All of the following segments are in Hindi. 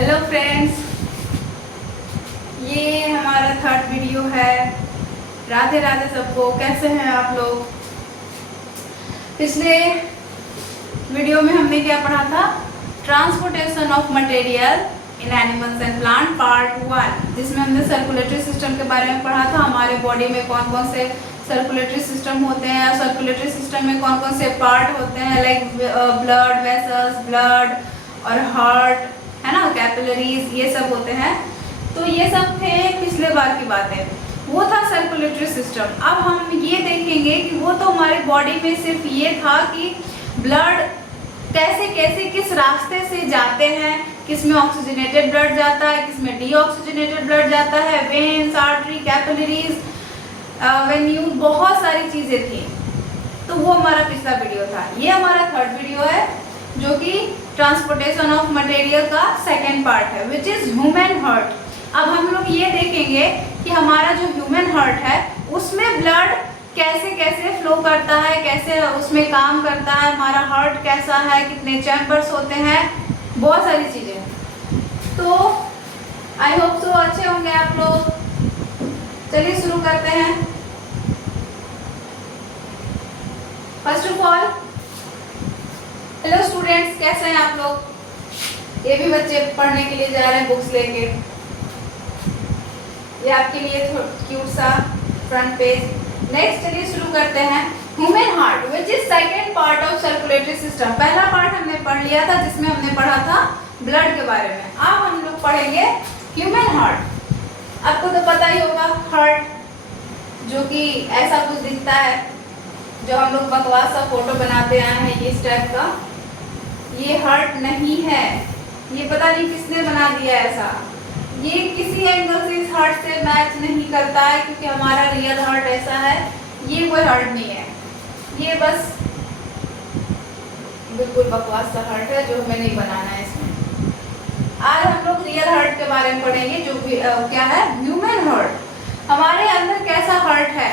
हेलो फ्रेंड्स, ये हमारा थर्ड वीडियो है। राधे राधे सबको। कैसे हैं आप लोग? पिछले वीडियो में हमने क्या पढ़ा था? Transportation of material in animals and plant part 1, जिसमें हमने सर्कुलेटरी सिस्टम के बारे में पढ़ा था। हमारे बॉडी में कौन कौन से सर्कुलेटरी सिस्टम होते हैं, सर्कुलेटरी सिस्टम में कौन कौन से पार्ट होते हैं, लाइक ब्लड वेसल्स, ब्लड और हार्ट, है ना, कैपिलरीज, ये सब होते हैं। तो ये सब थे पिछले बार की बातें, वो था सर्कुलेटरी सिस्टम। अब हम ये देखेंगे कि वो तो हमारी बॉडी में सिर्फ ये था कि ब्लड कैसे कैसे किस रास्ते से जाते हैं, किस में ऑक्सीजनेटेड ब्लड जाता है, किस में डीऑक्सीजनेटेड ब्लड जाता है, वेन्स, आर्टरी, कैपिलरीज, वेन्यू, बहुत सारी चीज़ें थी। तो वो हमारा पिछला वीडियो था। ये हमारा थर्ड वीडियो है जो कि ट्रांसपोर्टेशन ऑफ मटेरियल का सेकेंड पार्ट है, विच इज़ ह्यूमन हार्ट। अब हम लोग ये देखेंगे कि हमारा जो ह्यूमन हार्ट है उसमें ब्लड कैसे कैसे फ्लो करता है, कैसे उसमें काम करता है, हमारा हार्ट कैसा है, कितने चैम्बर्स होते हैं, बहुत सारी चीज़ें। तो आई होप सो अच्छे होंगे आप लोग। चलिए शुरू करते हैं। First of all, hello students, कैसे हैं आप लोग? ये भी बच्चे पढ़ने के लिए जा रहे हैं बुक्स लेके। ये आपके लिए क्यूट सा फ्रंट पेज। नेक्स्ट चलिए शुरू करते हैं। Human heart which is second part of circulatory system. पहला पार्ट हमने पढ़ लिया था जिसमें हमने पढ़ा था ब्लड के बारे में। अब हम लोग पढ़ेंगे ह्यूमन हार्ट। आपको तो पता ही होगा हार्ट जो कि ऐसा कुछ दिखता है, जो हम लोग बकवास सा फोटो बनाते आए हैं इस टाइप का। ये हार्ट नहीं है, ये पता नहीं किसने बना दिया ऐसा। ये किसी एंगल से इस हार्ट से मैच नहीं करता है क्योंकि हमारा रियल हार्ट ऐसा है। ये कोई हार्ट नहीं है, ये बस बिल्कुल बकवास सा हार्ट है जो हमें नहीं बनाना है इसमें। आज हम लोग रियल हार्ट के बारे में पढ़ेंगे जो क्या है, ह्यूमन हार्ट। हमारे अंदर कैसा हार्ट है?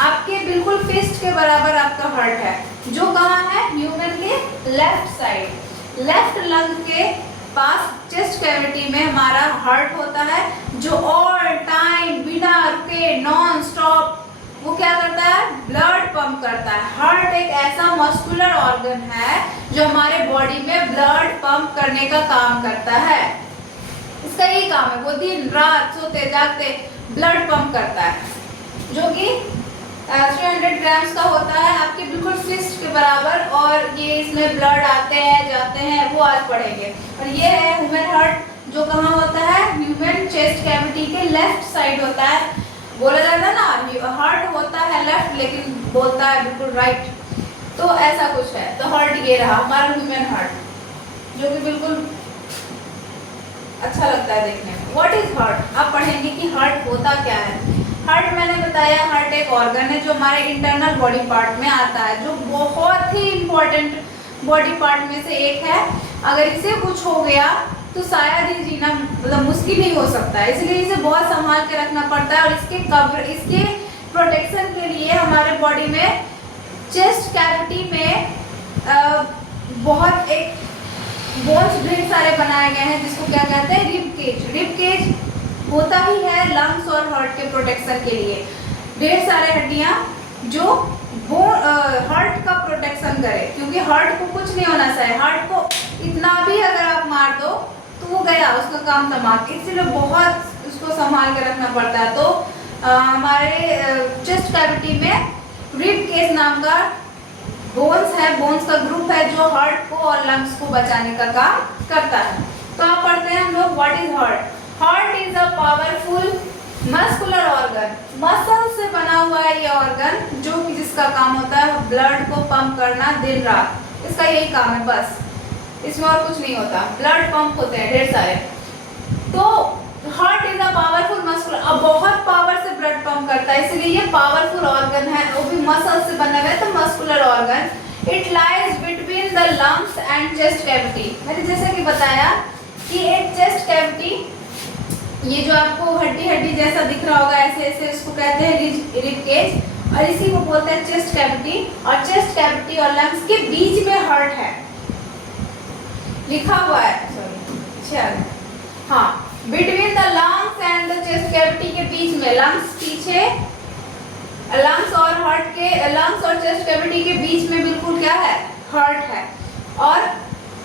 आपके बिल्कुल फिस्ट के बराबर आपका हार्ट है, जो कहाँ है? ह्यूमन के लेफ्ट साइड, लेफ्ट लंग के पास, चेस्ट कैविटी में हमारा हार्ट होता है, जो ऑल टाइम बिना रुके नॉन स्टॉप वो क्या करता है? ब्लड पंप करता है। हार्ट एक ऐसा मस्कुलर ऑर्गन है जो हमारे बॉडी में ब्लड पंप करने का काम करता है। इसका यही काम है, वो दिन रात सोते जागते ब्लड पंप करता है, जो कि 300 ग्राम्स का होता है, आपके बिल्कुल फिस्ट के बराबर। और ये इसमें ब्लड आते हैं जाते हैं, वो आज पढ़ेंगे। और ये है ह्यूमन हार्ट जो कहाँ होता है? ह्यूमन चेस्ट कैविटी के लेफ्ट साइड होता है। बोला जाता है ना हार्ट होता है लेफ्ट लेकिन बोलता है बिल्कुल राइट, तो ऐसा कुछ है। तो हार्ट ये रहा हमारा ह्यूमन हार्ट, जो कि बिल्कुल अच्छा लगता है देखने में। What is heart? आप पढ़ेंगे कि हार्ट होता क्या है। हार्ट मैंने बताया, हार्ट एक ऑर्गन है जो हमारे इंटरनल बॉडी पार्ट में आता है, जो बहुत ही इम्पोर्टेंट बॉडी पार्ट में से एक है। अगर इसे कुछ हो गया तो शायद ही जीना मतलब मुश्किल ही हो सकता है, इसलिए इसे बहुत संभाल के रखना पड़ता है। और इसके प्रोटेक्शन के लिए हमारे बॉडी में चेस्ट कैविटी में बहुत एक बोन्स ढेर सारे बनाए गए हैं, जिसको क्या कहते हैं? Rib cage. रिब केज होता ही है लंग्स और हार्ट के प्रोटेक्शन के लिए। ढेर सारे हड्डियां जो वो हार्ट का प्रोटेक्शन करे, क्योंकि हार्ट को कुछ नहीं होना चाहिए। हार्ट को इतना भी अगर आप मार दो तो वो गया, उसका काम तमाम। इसलिए बहुत उसको संभाल के रखना पड़ता है। तो हमारे चेस्ट कैविटी में रिब केज नाम का बोन्स है, बोन्स का ग्रुप है जो हार्ट को और लंग्स को बचाने का काम करता है। तो आप पढ़ते हैं हम लोग what is heart. Heart is a powerful muscular organ. Muscle से बना हुआ है ये ऑर्गन, जो कि जिसका काम होता है ब्लड को पंप करना दिन रात। इसका यही काम है बस, इसमें और कुछ नहीं होता। ब्लड पंप होते हैं ढेर सारे। तो heart is a powerful muscular, अब बहुत पावर से ब्लड पंप करता है, इसलिए ये पावरफुल ऑर्गन है, वो भी मसल से बना हुआ है, तो muscular organ. It lies between the lungs and chest cavity. मैंने जैसे कि बताया कि एक चेस्ट कैविटी, ये जो आपको हड्डी हड्डी जैसा दिख रहा होगा ऐसे ऐसे, इसको कहते हैं रिब केज, और इसी को बोलते हैं चेस्ट कैविटी। और चेस्ट कैविटी और लंग्स के बीच में हार्ट है, लिखा हुआ है, सॉरी पीछे आ गए, हाँ, between the lungs and the chest cavity के बीच में, लंग्स पीछे, लंग्स और हार्ट के, लंग्स और चेस्ट कैविटी के बीच में बिल्कुल क्या है, हार्ट है। और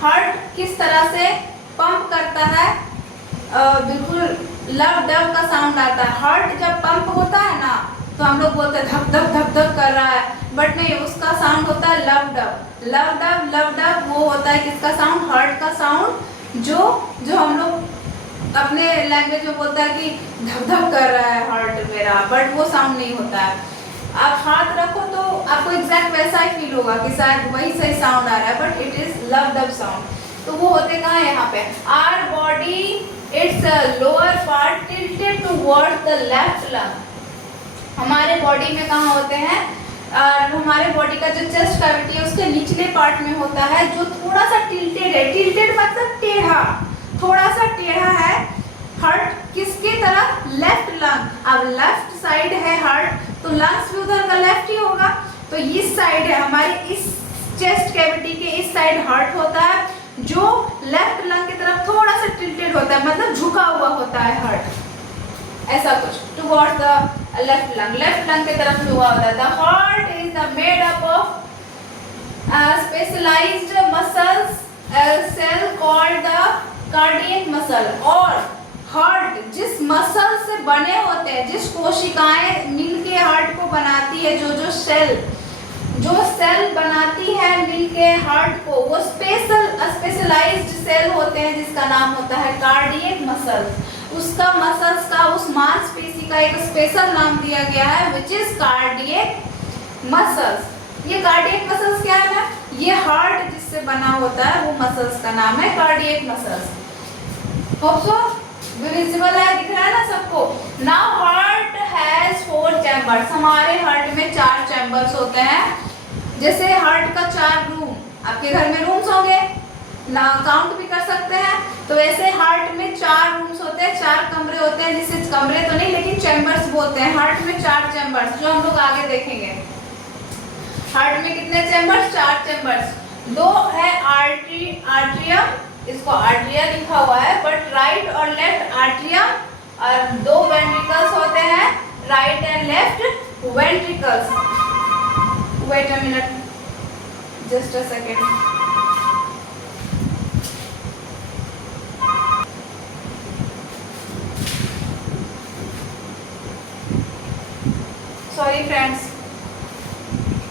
हार्ट किस तरह से पंप करता है, बिल्कुल लव डव का साउंड आता है। हार्ट जब पंप होता है ना तो हम लोग बोलते हैं धक धक धक धक कर रहा है, बट नहीं, उसका साउंड होता है love Dove. Love Dove, love Dove वो होता है किसका साउंड, हार्ट का साउंड, जो हम लोग अपने लैंग्वेज में बोलता है कि धक धक कर रहा है हार्ट मेरा, बट वो साउंड नहीं होता है। आप हाथ रखो तो आपको एग्जैक्ट वैसा ही फील होगा कि शायद वही सही साउंड आ रहा है, but it is lub dub sound. तो वो होते कहाँ है, यहाँ पे। Our body it's lower part tilted towards the left lung. हमारे बॉडी में कहाँ होते हैं, हमारे बॉडी का जो चेस्ट कैविटी है उसके निचले पार्ट में होता है, जो थोड़ा सा टिल्टेड है। टिल्टेड मतलब टेढ़ा, थोड़ा सा टेढ़ा है। हार्ट किसके तरफ, लेफ्ट लंग। अब लेफ्ट साइड है हार्ट, तो लंग्स भी उधर का लेफ्ट ही होगा। तो इस साइड है हमारी, इस चेस्ट कैविटी के इस साइड हार्ट होता है, जो लेफ्ट लंग की तरफ थोड़ा सा टिल्टेड होता है, मतलब झुका हुआ होता है हार्ट, ऐसा कुछ, टुवर्ड्स द लेफ्ट लंग की तरफ झुका होता है। The heart is the made up of specialised muscles cell called the cardiac muscle. और हार्ट जिस मसल से बने होते हैं, जिस कोशिकाएं मिलके हार्ट को बनाती है, जो सेल बनाती है मिलके हार्ट को, वो स्पेशलाइज्ड सेल होते हैं, जिसका नाम होता है कार्डियक मसल। उसका मसल्स का, उस मांसपेशी का एक स्पेशल नाम दिया गया है, विच इज कार्डियक मसल्स। ये कार्डियक मसल्स क्या है ना, ये हार्ट जिससे बना होता है वो मसल्स का नाम है cardiac muscles. Hope so visible है, दिख रहा है ना सबको। Now heart has 4 chambers. हमारे हार्ट में 4 चैम्बर्स होते हैं। जैसे हार्ट का 4 रूम, आपके घर में रूम्स होंगे ना, काउंट भी कर सकते हैं, तो वैसे हार्ट में 4 रूम्स होते हैं, 4 कमरे होते हैं, जिसे कमरे तो नहीं लेकिन चैम्बर्स बोलते हैं। हार्ट में 4 चैम्बर्स, जो हम लोग आगे देखेंगे। हार्ट में कितने चैम्बर्स, 4 चैम्बर्स। 2 है आर्ट्रियम, इसको आर्ट्रिया लिखा हुआ है, बट राइट और लेफ्ट आर्ट्रियम, और 2 वेंट्रिकल्स होते हैं, right and left ventricles. Wait a minute, just a second. Sorry friends,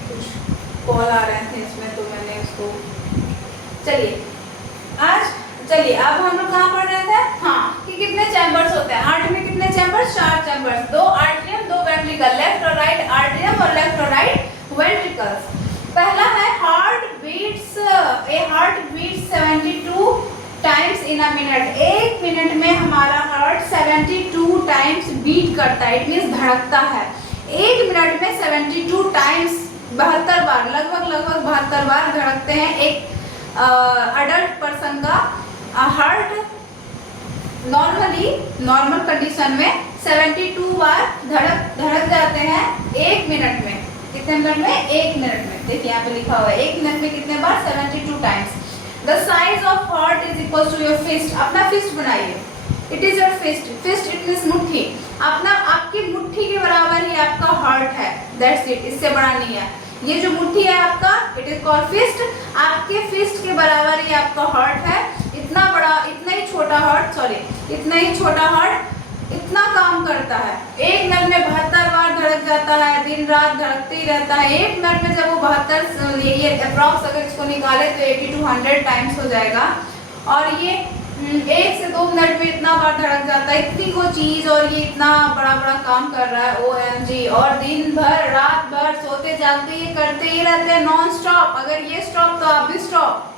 कुछ कॉल आ रहे थे इसमें, तो मैंने उसको, चलिए अब हम लोग कहाँ पढ़ रहे थे, हाँ, कि कितने चैम्बर्स होते हैं हार्ट में, कितने chambers, 4 chambers, 2 atrium, 2 ventricle, left और राइट आर्ट्रियम और लेफ्ट और राइट वेंट्रिकल्स। पहला है heart beats, a heart beats 72 times in a minute. 1 minute में हमारा हार्ट 72 टाइम्स बीट करता है, इट मीन्स धड़कता है। 1 मिनट में 72 टाइम्स, 72 बार, लगभग 72 बार धड़कते हैं एक अडल्ट पर्सन का हार्ट। नॉर्मल कंडीशन में 72 बार धड़क जाते हैं 1 मिनट में। कितने मिनट में, 1 मिनट में। देखिए यहाँ पे लिखा हुआ है 1 मिनट में कितने बार, 72 times. The size of heart is equal to your fist. अपना फिस्ट बनाइए, it is your fist. Fist it means मुट्ठी, आपकी मुट्ठी के बराबर ही आपका हार्ट है, दैट्स इट, इससे बड़ा नहीं है। ये जो मुट्ठी है आपका, इट इज कॉल्ड फिस्ट। आपके फिस्ट के बराबर ही आपका हार्ट है। इतना ही छोटा हार्ट इतना काम करता है। 1 मिनट में 72 बार धड़क जाता है, दिन रात धड़कते ही रहता है। 1 मिनट में जब वो 72, ये अप्रॉक्स अगर इसको निकाले तो 80 to 100 टाइम्स हो जाएगा। और ये 1 से 2 मिनट में इतना बार धड़क जाता है, इतनी को चीज, और ये इतना बड़ा काम कर रहा है, OMG। और दिन भर रात भर सोते जागते ये करते ही रहते हैं नॉन स्टॉप। अगर ये स्टॉप तो आप भी स्टॉप।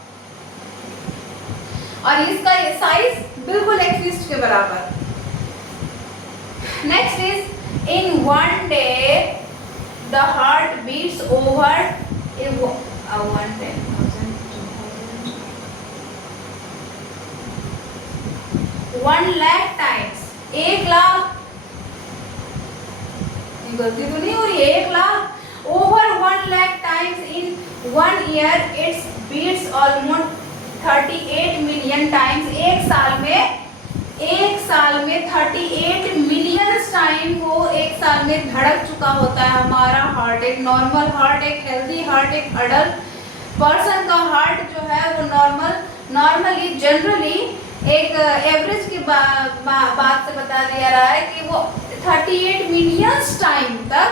और इसका ये साइज बिल्कुल एक फिस्ट के बराबर। Next is in 1 day the heart beats over 1 lakh times. 1 lakh, गलती तो नहीं हो रही, 1 lakh over 1 lakh times in 1 year. It's beats almost 38 million times एक साल में 38 मिलियन टाइम वो एक साल में धड़क चुका होता है हमारा हार्ट। एक नॉर्मल हार्ट, एक हेल्दी हार्ट, एक अडल्ट पर्सन का हार्ट जो है वो नॉर्मली जनरली एक एवरेज की बात से बता दिया रहा है कि वो 38 मिलियन टाइम तक,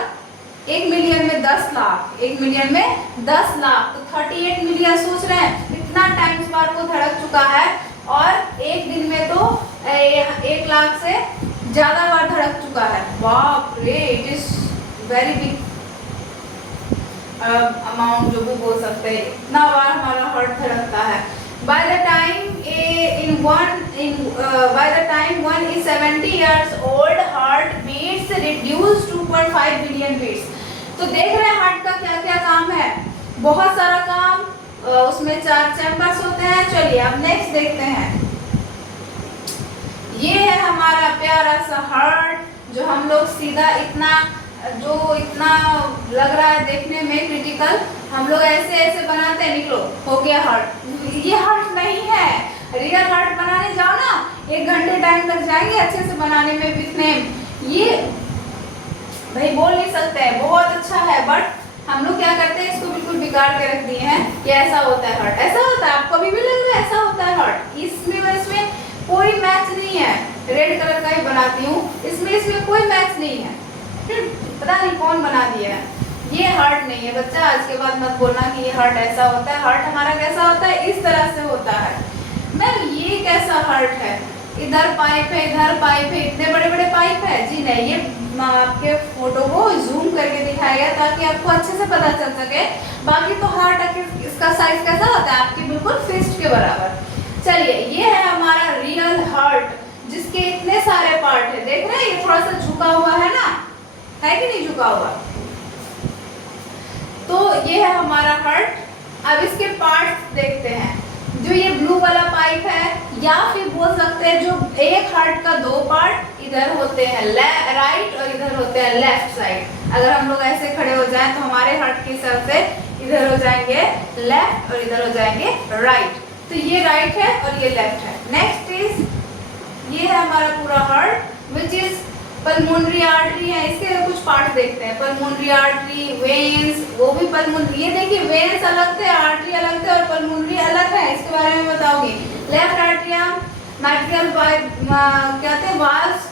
1 मिलियन में 10 लाख, 1 मिलियन में 10 लाख, तो 38 मिलियन सोच रहे हैं इतना टाइम्स बार वो धड़क चुका है। और एक दिन में तो 1 लाख से ज्यादा बार धड़क चुका है। बाप रे, it is very big amount जो भी बोल सकते हैं, इतना बार हमारा हार्ट धड़कता है। By the time one is 70 years old, heart beats reduce 2.5 billion beats। तो देख रहे हैं हार्ट का क्या क्या काम है, बहुत सारा काम। उसमें 4 चैम्बर्स होते हैं। चलिए अब नेक्स्ट देखते हैं। ये है हमारा प्यारा सा हार्ट जो हम लोग सीधा इतना लग रहा है देखने में क्रिटिकल, हम लोग ऐसे ऐसे बनाते हैं, निकलो हो गया हार्ट। ये हार्ट नहीं है। रियल हार्ट बनाने जाओ ना 1 घंटे टाइम लग जाएंगे अच्छे से बनाने में विथ नेम। ये भाई बोल नहीं सकते हैं, बहुत अच्छा है, बट हम लोग क्या करते हैं इसको बिल्कुल बिगाड़ के रख दिए हैं कि ऐसा होता है हार्ट, ऐसा होता है। आपको भी लग रहा है ऐसा होता है हार्ट। इसमें कोई मैच नहीं है। रेड कलर का ही बनाती हूँ, इसमें कोई मैच नहीं है। पता नहीं कौन बना दिया है। ये हार्ट नहीं है बच्चा, आज के बाद मत बोलना कि ये हार्ट ऐसा होता है। हार्ट हमारा कैसा होता है, इस तरह से होता है। मैम ये कैसा हार्ट है, इधर पाइप है, इधर पाइप है, इतने बड़े बड़े पाइप है। जी नहीं, ये आपके फोटो को जूम करके दिखाया गया ताकि आपको अच्छे से पता चल सके। बाकी तो हार्ट इसका साइज कैसा होता है, आपकी बिल्कुल फिस्ट के बराबर। चलिए ये है हमारा रियल हार्ट जिसके इतने सारे पार्ट है। देख रहे हैं ये थोड़ा सा झुका हुआ है ना, है कि नहीं झुका हुआ। तो ये है हमारा हार्ट। अब इसके पार्ट्स देखते हैं। जो ये ब्लू वाला पाइप है, या फिर बोल सकते हैं जो एक हार्ट का 2 पार्ट, इधर होते हैं राइट और इधर होते हैं लेफ्ट साइड। अगर हम लोग ऐसे खड़े हो जाएं तो हमारे हार्ट के हिसाब से इधर हो जाएंगे लेफ्ट और इधर हो जाएंगे राइट। तो ये राइट है और ये लेफ्ट है। नेक्स्ट इज ये है हमारा पूरा heart which is pulmonary artery है। इसके कुछ पार्ट देखते हैं। पल्मोनरी आर्टरी, वेन्स, वो भी पल्मोनरी। ये देखिए वेन्स अलग थे, आर्टरी अलग थे और पल्मोनरी अलग है। इसके बारे में बताऊंगी। लेफ्ट आर्टरियम, मैट्रियल क्या थे walls,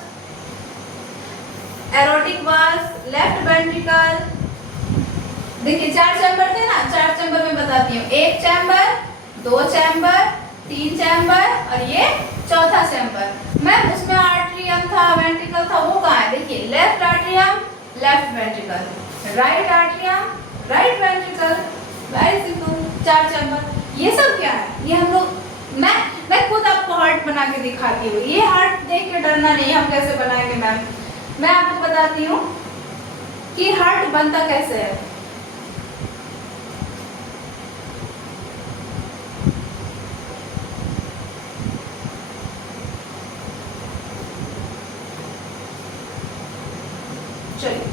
aortic walls, left ventricle. देखिए 4 चैम्बर थे ना, 4 चैम्बर में बताती हूँ। 1 चैम्बर, 2 चैम्बर, 3 चैम्बर और ये 4था चैम्बर। मैम उसमें आर्टरियम था, वेंट्रिकल था, वो कहाँ है? देखिए left atrium, left ventricle, right atrium, right ventricle. Very simple, 4 chamber. ये सब क्या है? ये हम लोग मैं खुद आपको हार्ट बना के दिखाती हूँ। ये हार्ट देख के डरना नहीं, हम कैसे बनाएंगे मैम। मैं आपको बताती हूँ कि हार्ट बनता कैसे है। चलिए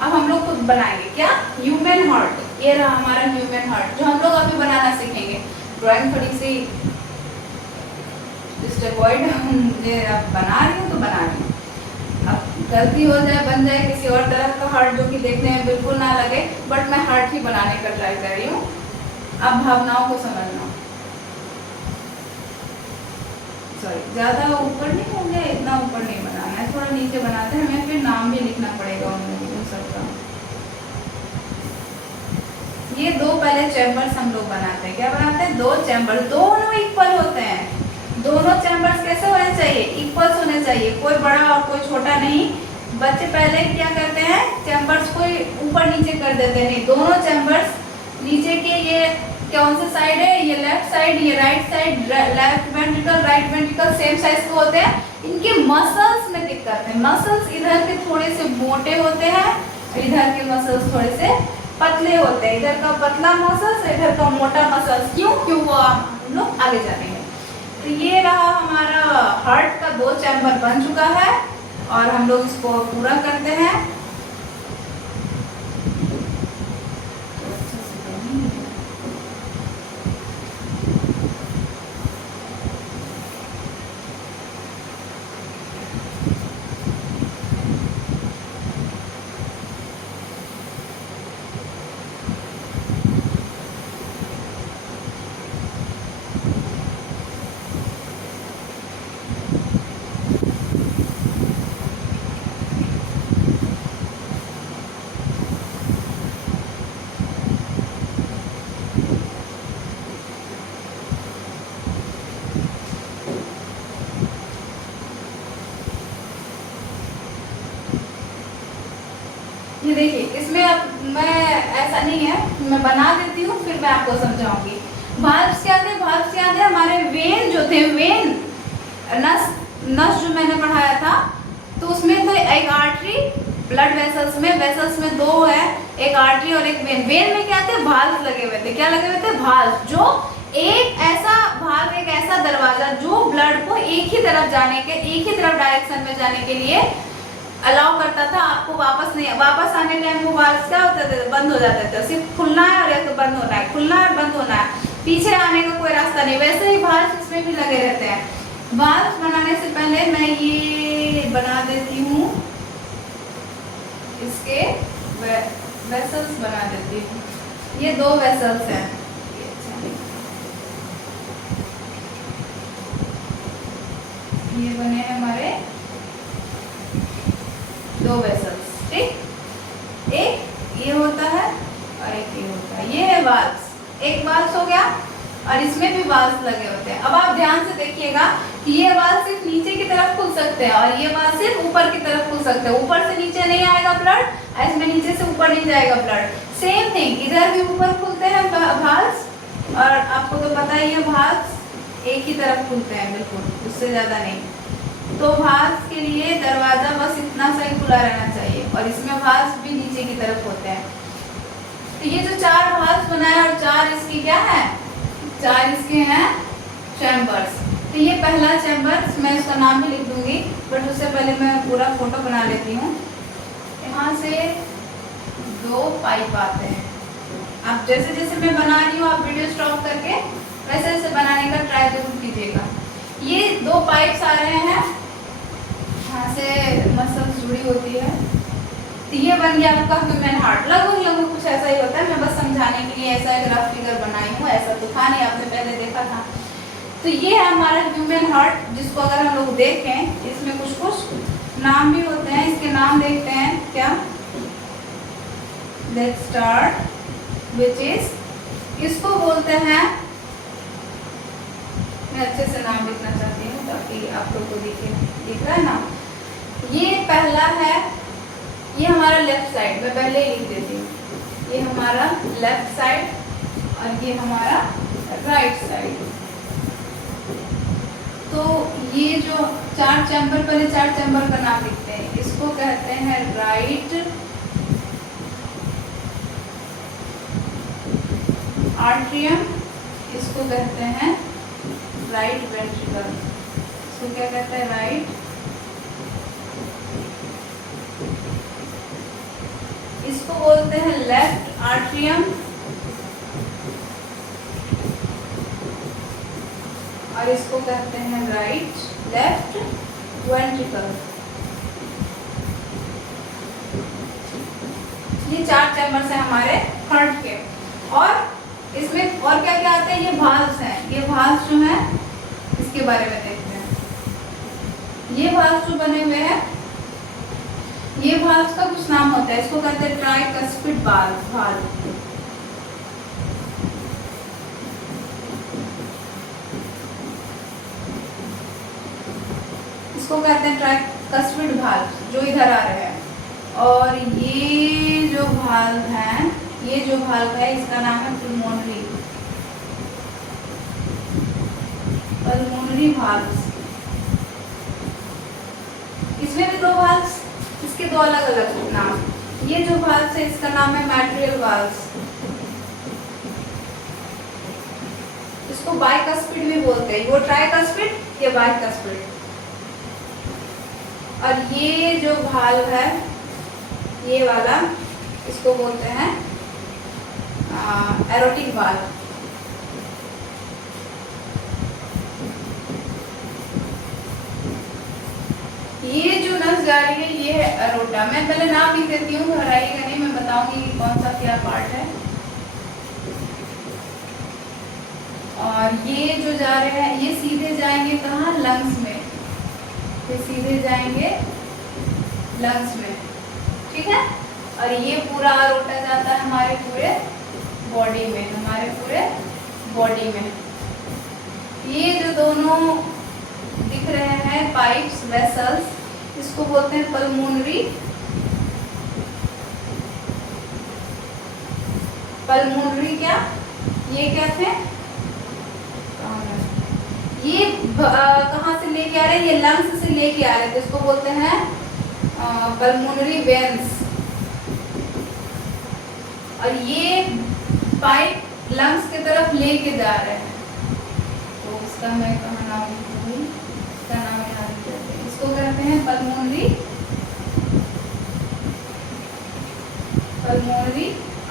अब हम लोग खुद बनाएंगे क्या, ह्यूमन हार्ट। ये रहा हमारा ह्यूमन हार्ट जो हम लोग अभी बनाना सीखेंगे। ड्राइंग थोड़ी सी डिस्टर्बॉइड अब बना रही हूँ तो बना रही हूँ। अब गलती हो जाए, बन जाए किसी और तरह का हार्ट जो कि देखने में बिल्कुल ना लगे, बट मैं हार्ट ही बनाने का ट्राई कर रही हूँ। अब भावनाओं को समझना। सॉरी, ज़्यादा ऊपर नहीं होंगे, इतना ऊपर नहीं बनाना है, थोड़ा नीचे बनाते हैं। हमें फिर नाम भी लिखना पड़ेगा उन सबका। ये 2 पहले चैम्बर्स हम लोग बनाते हैं। क्या बनाते हैं? 2 चैम्बर, दोनों इक्वल होते हैं। दोनों चैम्बर्स कैसे होने चाहिए? इक्वल होने चाहिए, कोई बड़ा और कोई छोटा नहीं। बच्चे पहले क्या करते हैं, चैम्बर्स को ऊपर नीचे कर देते हैं। नहीं, दोनों चैम्बर्स नीचे के, ये कौन से साइड है, ये लेफ्ट साइड, ये right side, left ventricle, right ventricle same size के होते हैं। इनके मसल्स में दिक्कत है। मसल्स इधर के थोड़े से मोटे होते हैं, इधर के मसल्स थोड़े से पतले होते हैं। इधर का पतला मसल्स, इधर का मोटा मसल्स। क्यों? वो हम लोग आगे जानेंगे। तो ये रहा हमारा हार्ट का 2 चैम्बर बन चुका है और हम लोग इसको पूरा करते हैं। मैं बना देती हूँ, फिर मैं आपको समझाऊंगी। वाल्व्स क्या थे? वाल्व्स क्या थे? हमारे वेन जो थे, वेन नस जो मैंने पढ़ाया था, तो उसमें थे एक आर्टरी, ब्लड वेसल्स में दो है, एक आर्टरी और एक वेन। वेन में क्या थे? वाल्व लगे हुए थे। क्या लगे हुए थे? वाल्व। जो एक ऐसा वाल्व, एक ऐसा दरवाजा जो ब्लड को एक ही तरफ डायरेक्शन में जाने के लिए अलाउ करता था। आपको वापस आने टाइम वो वाल्व क्या होते थे? बंद हो जाते थे। सिर्फ खुलना है और या तो बंद होना है, खुलना है बंद होना है, पीछे आने का कोई रास्ता नहीं। वैसे ही वाल्व इसमें भी लगे रहते हैं। वाल्व बनाने से पहले मैं ये बना देती हूँ, इसके वेसल्स बना देती हूँ। ये दो वेसल्स हैं, ये बने हैं हमारे दो वेसल्स, ठीक। एक ये होता है और एक ये होता है। ये है वाल्व्स। एक वाल्व हो गया और इसमें भी वाल्व लगे होते हैं। अब आप ध्यान से देखिएगा कि ये वाल्व सिर्फ नीचे की तरफ खुल सकते हैं और ये वाल्व सिर्फ ऊपर की तरफ खुल सकते हैं। ऊपर से नीचे नहीं आएगा ब्लड, इसमें नीचे से ऊपर नहीं जाएगा ब्लड। सेम थिंग, इधर भी ऊपर खुलते हैं वाल्व, और आपको तो पता ही है वाल्व एक ही तरफ खुलते हैं, बिल्कुल, उससे ज्यादा नहीं। तो वाल्व के लिए दरवाजा बस इतना सा ही खुला रहना चाहिए, और इसमें वाल्व भी नीचे की तरफ होते हैं। तो ये जो चार वाल्व बनाए और चार इसकी क्या है? चार इसके हैं चैम्बर्स। तो ये पहला चैम्बर, मैं इसका नाम भी लिख दूंगी, बट उससे पहले मैं पूरा फोटो बना लेती हूँ। यहाँ से दो पाइप आते हैं। आप जैसे जैसे मैं बना रही हूँ, आप वीडियो स्टॉप करके वैसे वैसे बनाने का ट्राई जरूर कीजिएगा। ये दो पाइप्स आ रहे हैं, यहाँ से मसल्स जुड़ी होती है। तो ये बन गया आपका ह्यूमन हार्ट। लगभग कुछ ऐसा ही होता है। मैं बस समझाने के लिए ऐसा एक रफ फिगर बनाई हूँ, ऐसा तो था नहीं, आपने पहले देखा था। तो ये है हमारा ह्यूमन हार्ट, जिसको अगर हम लोग देखें, इसमें कुछ कुछ नाम भी होते हैं। इसके नाम देखते हैं क्या? लेट्स स्टार्ट विच इज, इसको बोलते हैं, मैं अच्छे से नाम लिखना चाहती हूँ ताकि आप लोग को दिख रहा है ना। ये पहला है, ये हमारा लेफ्ट साइड, मैं पहले ही लिख देती हूँ। ये हमारा लेफ्ट साइड और ये हमारा राइट साइड। तो ये जो चार चैम्बर, पहले चार चैम्बर का नाम लिखते हैं। इसको कहते हैं राइट आर्ट्रियम, इसको कहते हैं राइट वेंट्रिकल। इसको क्या कहते हैं? राइट। इसको बोलते हैं लेफ्ट आर्ट्रियम, और इसको कहते हैं लेफ्ट वेंट्रिकल। ये चार चैम्बर्स हैं हमारे हार्ट के। और इसमें और क्या क्या आता है? ये वाल्व्स हैं। ये वाल्व्स जो हैं, इसके बारे में देखते हैं। ये वाल्व्स जो बने हुए हैं, ये वाल्व्स का कुछ नाम होता है। इसको कहते हैं ट्राइकस्पिड वाल्व। इसको कहते हैं ट्राइकस्पिड वाल्व, जो इधर आ रहे हैं। और ये जो वाल्व है, ये जो वाल्व है, इसका नाम है पल्मोनरी वाल्व्स। इसमें भी दो वाल्व्स, इसके दो अलग अलग नाम। ये जो वाल्व है, इसका नाम है मैट्रियल वाल्व्स। इसको बाइकस्पिड भी बोलते हैं। वो ट्राइकस्पिड, ये बाइकस्पिड। और ये जो वाल्व है, ये वाला, इसको बोलते हैं एरोटिक वाल्व। ये जो नस जा रही है, ये है एरोटा। मैं पहले नाम लिख देती हूँ, घबराइएगा नहीं, मैं बताऊंगी कि कौन सा क्या पार्ट है। और ये जो जा रहे हैं, ये सीधे जाएंगे कहाँ? लंग्स में। ये सीधे जाएंगे लंग्स में, ठीक है। और ये पूरा एरोटा जाता है हमारे पूरे बॉडी में, ये जो दोनों दिख रहे हैं पाइप्स, वेसल्स, इसको बोलते हैं पल्मोनरी पल्मोनरी क्या, ये क्या थे, ये कहाँ से लेके आ रहे हैं, ये लंग्स से लेके आ रहे थे, इसको बोलते हैं पल्मोनरी वेन्स। और ये पाइप लंग्स की तरफ लेके जा रहे हैं, तो उसका मैं कहाँ नाम लिखूंगी, इसका नाम यहाँ लिख देते हैं, इसको कहते हैं पल्मोनरी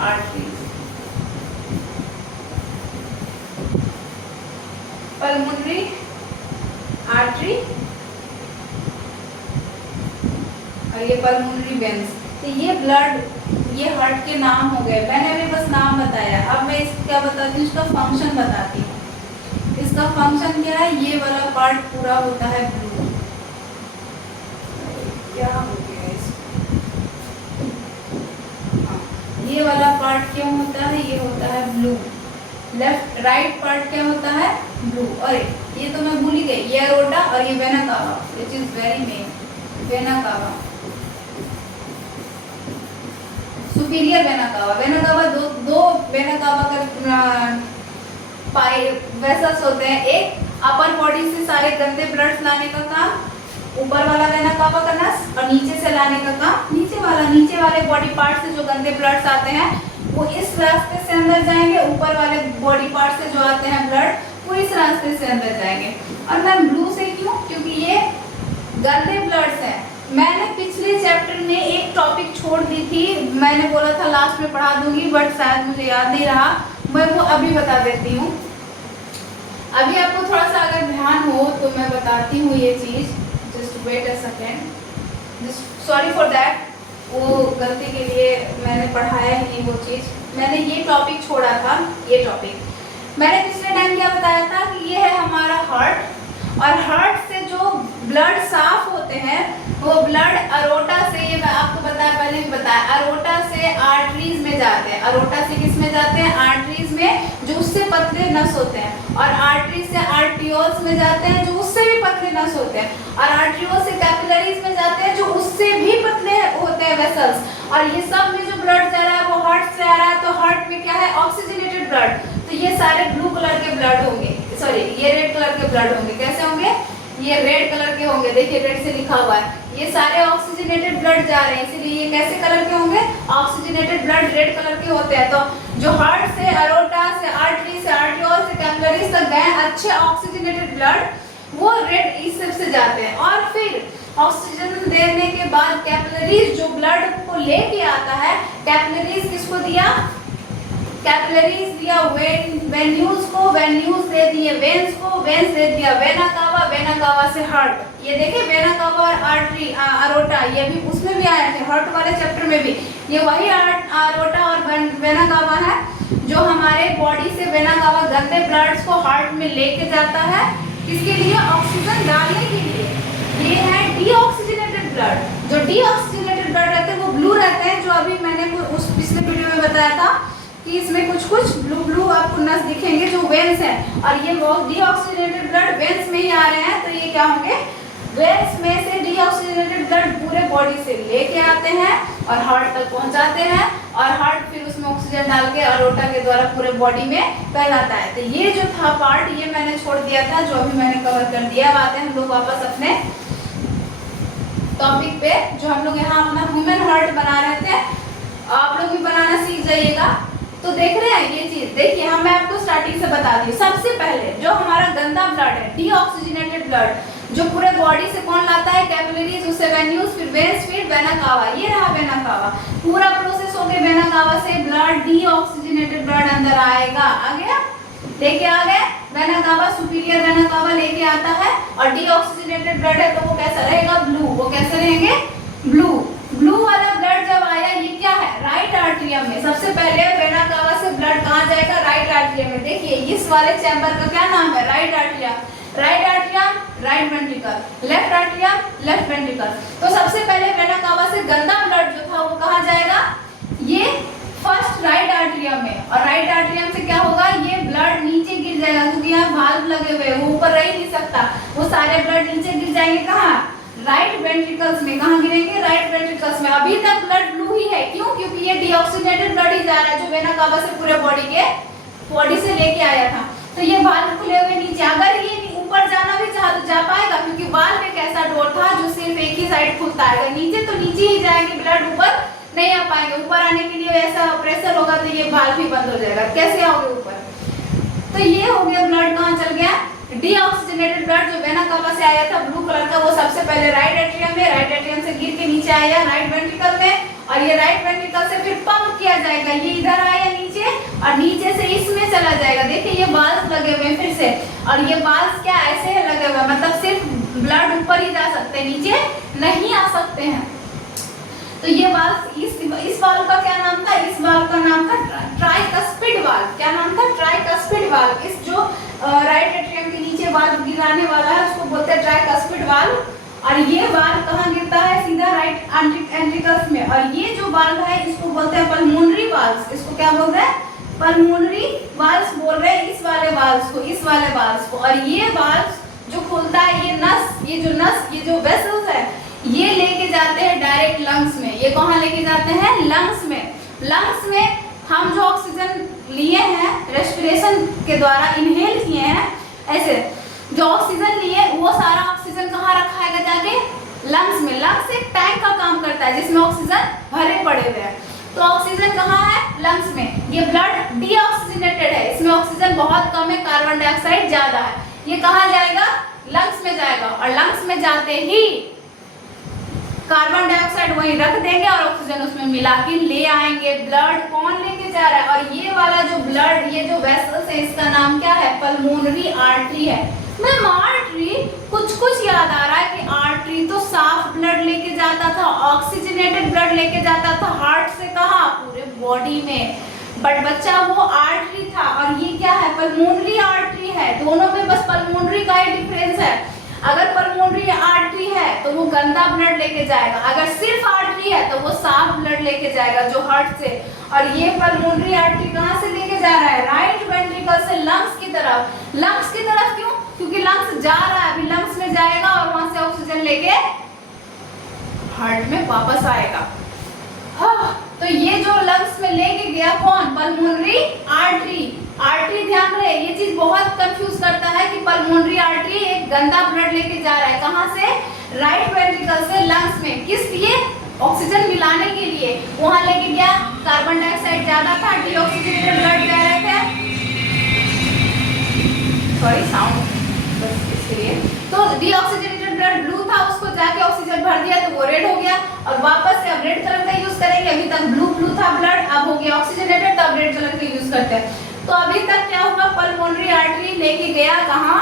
आर्टरीज। पल्मोनरी आर्टरी और ये पल्मोनरी वेन्स। तो ये ब्लड, ये हार्ट के नाम हो गए, मैंने अभी बस नाम बताया। अब मैं इसका क्या बताती हूँ, इसका फंक्शन बताती हूँ। इसका फंक्शन क्या है, ये वाला पार्ट पूरा होता है ब्लू। क्या हो गया इसको, ये वाला पार्ट क्यों होता है, ये होता है ब्लू। लेफ्ट राइट पार्ट क्या होता है, ब्लू। और ये तो मैं भूल ही गई, ये अरोटा और ये vena cava, which is very main, vena cava, superior vena कावा। वेना कावा दो वेना कावा का वेसल्स होते हैं, एक अपर बॉडी से सारे गंदे ब्लड्स लाने का काम, ऊपर वाला वेना कावा का नस, और नीचे से लाने का काम नीचे वाले बॉडी पार्ट से जो गंदे ब्लड्स आते हैं वो इस रास्ते से अंदर जाएंगे, ऊपर वाले बॉडी पार्ट से जो आते हैं ब्लड वो इस रास्ते से अंदर जाएंगे। और मैम ब्लू से क्यों, क्योंकि ये गंदे ब्लड्स हैं। मैंने पिछले चैप्टर में एक टॉपिक छोड़ दी थी, मैंने बोला था लास्ट में पढ़ा दूंगी, बट शायद मुझे याद नहीं रहा, मैं वो अभी बता देती हूँ। अभी आपको थोड़ा सा अगर ध्यान हो तो मैं बताती हूँ ये चीज़, just wait a second, sorry for that, वो गलती के लिए मैंने पढ़ाया ही नहीं वो चीज़, मैंने ये टॉपिक छोड़ा था। ये टॉपिक मैंने पिछले टाइम क्या बताया था कि ये है हमारा हार्ट, और हार्ट से जो ब्लड साफ होते हैं वो ब्लड अरोटा से, ये मैं आपको बताया पहले भी बताया, अरोटा से आर्टरीज में जाते हैं। अरोटा से किस में जाते हैं, आर्टरीज में, जो उससे पतले नस होते हैं, और आर्टरी से आर्टियोल्स में जाते हैं जो उससे भी पतले नस होते हैं, और आर्टियोल से कैपिलरीज में जाते हैं जो उससे भी पतले होते हैं वेसल्स। और ये सब में जो ब्लड जा रहा है वो हार्ट से आ रहा है, तो हार्ट में क्या है, ऑक्सीजनेटेड ब्लड। तो ये सारे ब्लू कलर के ब्लड होंगे, सॉरी ये रेड कलर के ब्लड होंगे। कैसे होंगे, ये रेड कलर के होंगे, देखिए रेड से लिखा हुआ है, ये सारे ऑक्सीजनेटेड ब्लड जा रहे हैं, इसलिए ये कैसे कलर के होंगे, ऑक्सीजनेटेड ब्लड रेड कलर के होते हैं। तो जो हार्ट से अरोटा से आर्टरी से आर्टियोल से कैपिलरीज तक गए अच्छे ऑक्सीजनेटेड ब्लड, वो रेड इस सब से जाते हैं। और फिर ऑक्सीजन देने के बाद कैपिलरीज जो ब्लड को लेके आता है, कैपिलरीज किसको दिया, कैपिलरीज दिया वेन्यूज को, वेन्यूज दे दिए वेन्स को, वेन्स दे दिया वेना कावा, वेना कावा से हार्ट। ये देखिए वेना कावा और आर्टरी अरोटा, ये भी उसमें भी आए थे हार्ट वाले चैप्टर में भी। ये वही अरोटा और वेना कावा है जो हमारे बॉडी से वेना कावा गंदे ब्लड्स को हार्ट में लेके जाता है, किसके लिए, ऑक्सीजन डालने के लिए। ये है डीऑक्सीजनेटेड ब्लड। जो डीऑक्सीजनेटेड ब्लड रहते हैं वो ब्लू रहते हैं, जो अभी मैंने उस पिछले वीडियो में बताया था कि इसमें कुछ कुछ ब्लू ब्लू आपको नस दिखेंगे जो वेन्स हैं, और ये डीऑक्सीजनेटेड ब्लड वेन्स में ही आ रहे हैं। तो ये क्या होंगे, वेन्स में से डीऑक्सीजनेटेड ब्लड पूरे बॉडी से लेके आते हैं और हार्ट तक पहुंचाते हैं, और हार्ट फिर उसमें ऑक्सीजन डाल के अरोटा के द्वारा पूरे बॉडी में फैलाता है। तो ये जो था पार्ट, ये मैंने छोड़ दिया था, जो अभी मैंने कवर कर दिया। अब आते हैं हम लोग वापस अपने टॉपिक पे, जो हम लोग यहाँ अपना ह्यूमन हार्ट बना रहे थे, आप लोग भी बनाना सीख जाइएगा। तो देख रहे हैं ये चीज, देखिए हम, मैं आपको स्टार्टिंग से बता दी। सबसे पहले जो हमारा गंदा ब्लड है, डीऑक्सीजनेटेड ब्लड, जो पूरे बॉडी से कौन लाता है, कैपिलरीज, उससे वेन्यूज, फिर वेन्स, फिर वेना कावा। ये रहा वेना कावा, पूरा प्रोसेस हो गया। वेना कावा से ब्लड, डीऑक्सीजनेटेड ब्लड अंदर आएगा, आ गया, लेके आ गए। वेना कावा, सुपीरियर वेना कावा लेके आता है, और डीऑक्सीजनेटेड ब्लड है तो वो कैसा रहेगा, ब्लू। वो कैसे रहेंगे, ब्लू। ब्लू वाला ब्लड जब आया, ये क्या है, राइट आर्टरियम में। सबसे पहले वेना कावा से ब्लड कहाँ जाएगा, राइट आर्टरियम में। देखिए इस वाले चैम्बर का क्या नाम है, right atrium. Right atrium, right ventricle, left atrium, left ventricle. तो सबसे पहले वेना कावा से गंदा ब्लड जो था वो कहाँ जाएगा, ये फर्स्ट राइट आर्टरियम में। और राइट आर्टरियम से क्या होगा, ये ब्लड नीचे गिर जाएगा, क्योंकि यहाँ वाल्व लगे हुए, वो ऊपर रह ही नहीं सकता, वो सारे ब्लड नीचे गिर जाएंगे। कहाँ, राइट वेंट्रिकल्स में। कहाँ गिरेंगे? राइट वेंट्रिकल्स में। अभी तक ब्लड ब्लू ही है, क्यों? क्योंकि ये डीऑक्सीजनेटेड ब्लड ही जा रहा है जो वेना कावा से पूरे बॉडी से लेके आया था। तो ये वाल्व खुले हुए नीचे, अगर ये ऊपर जाना भी चाहा तो जा पाएगा, क्योंकि वाल्व एक ऐसा डोर था जो सिर्फ एक ही साइड खुलता है। नीचे तो नीचे ही जाएंगे, ब्लड ऊपर नहीं आ पाएंगे। ऊपर आने के लिए ऐसा प्रेशर होगा तो ये वाल्व ही बंद हो जाएगा। कैसे आओगे ऊपर? तो ये हो गया ब्लड कहाँ चल गया? डीऑक्सीजनेटेड ब्लड जो वेना कावा से आया था ब्लू कलर का, वो सबसे पहले राइट एट्रियम में, राइट एट्रियम से गिर के नीचे आया राइट वेंट्रिकल में, और ये राइट वेंट्रिकल से फिर पंप किया जाएगा। ये इधर आया नीचे और नीचे से इसमें चला जाएगा। देखिए ये वाल्व लगे हुए हैं फिर से, और ये वाल्व क्या ऐसे है लगे हुए, मतलब सिर्फ ब्लड ऊपर ही जा सकते हैं, नीचे नहीं आ सकते हैं। तो ये वाल्व, इस वाल्व का क्या नाम था? इस वाल्व का नाम था ट्राइकस्पिड वाल्व। क्या नाम था? Tricuspid valve. इस जो राइट एट्रियम के नीचे वाल्व गिराने वाला है उसको बोलते हैं ट्राइकस्पिड वाल्व। और ये वाल्व कहाँ गिरता है? सीधा राइट वेंट्रिकल्स में। और ये जो वाल्व है इसको बोलते हैं पल्मोनरी वाल्व्स। इसको क्या बोलते हैं? पल्मोनरी वाल्व्स बोल रहे हैं इस वाले वाल्व्स को, इस वाले वाल्व्स को। और ये वाल्व जो खुलता है, ये नस, ये जो वेसल्स है, ये लेके जाते हैं डायरेक्ट लंग्स में। ये कहाँ लेके जाते हैं? लंग्स में। लंग्स में हम जो ऑक्सीजन लिए हैं रेस्पिरेशन के द्वारा, इनहेल किए हैं, ऐसे जो ऑक्सीजन लिए वो सारा ऑक्सीजन कहाँ रखा है? जाके लंग्स में। लंग्स एक टैंक का काम करता है जिसमें ऑक्सीजन भरे पड़े हुए हैं। तो ऑक्सीजन कहाँ है? लंग्स में। ये ब्लड डीऑक्सीजनेटेड है, इसमें ऑक्सीजन बहुत कम है, कार्बन डाइऑक्साइड ज्यादा है। ये कहाँ जाएगा? लंग्स में जाएगा। और लंग्स में जाते ही कार्बन डाइऑक्साइड वहीं रख देंगे और ऑक्सीजन उसमें मिला के ले आएंगे। ब्लड कौन लेके जा रहा है? और ये वाला जो ब्लड, ये जो वेसल्स है, इसका नाम क्या है? पल्मोनरी आर्टरी है। मैम आर्टरी, कुछ याद आ रहा है कि आर्टरी तो साफ ब्लड लेके जाता था, ऑक्सीजनेटेड ब्लड लेके जाता था हार्ट से, कहाँ? पूरे बॉडी में। बट बच्चा वो आर्टरी था, और ये क्या है? पल्मोनरी आर्टरी है। दोनों में बस पल्मोनरी का ही डिफरेंस है। अगर पल्मोनरी आर्टरी है तो वो गंदा ब्लड लेके जाएगा, अगर सिर्फ आर्टरी है तो वो साफ ब्लड लेके जाएगा जो हार्ट से। और ये पल्मोनरी आर्टरी कहाँ से लेके जा रहा है? राइट वेंट्रिकल से लंग्स की तरफ। लंग्स की तरफ क्यों? क्योंकि लंग्स जा रहा है, अभी लंग्स में जाएगा और वहां से ऑक्सीजन लेके हार्ट में वापस आएगा। हाँ, तो ये जो लंग्स में लेके गया कौन? Pulmonary artery. आर्टरी ध्यान रहे, ये चीज बहुत कंफ्यूज करता है कि पल्मोनरी आर्टरी एक गंदा ब्लड लेके जा रहा है। कहाँ से? राइट वेंट्रिकल से लंग्स में। किस लिए? ऑक्सीजन मिलाने के लिए। वहां लेके गया, कार्बन डाइऑक्साइड ज्यादा था, डीऑक्सीजनेटेड ब्लड जा रहे थे, सॉरी साउंड, बस इसलिए। तो डीऑक्सीजनेटेड ब्लड ब्लू था, उसको जाके ऑक्सीजन भर दिया तो वो रेड हो गया। और वापस से अब रेड कलर का यूज करेंगे। अभी तक ब्लू था ब्लड, अब हो गया ऑक्सीजनेटेड, तब रेड कलर का यूज करते हैं। तो अभी तक क्या हुआ? पल्मोनरी आर्टरी लेके गया कहाँ?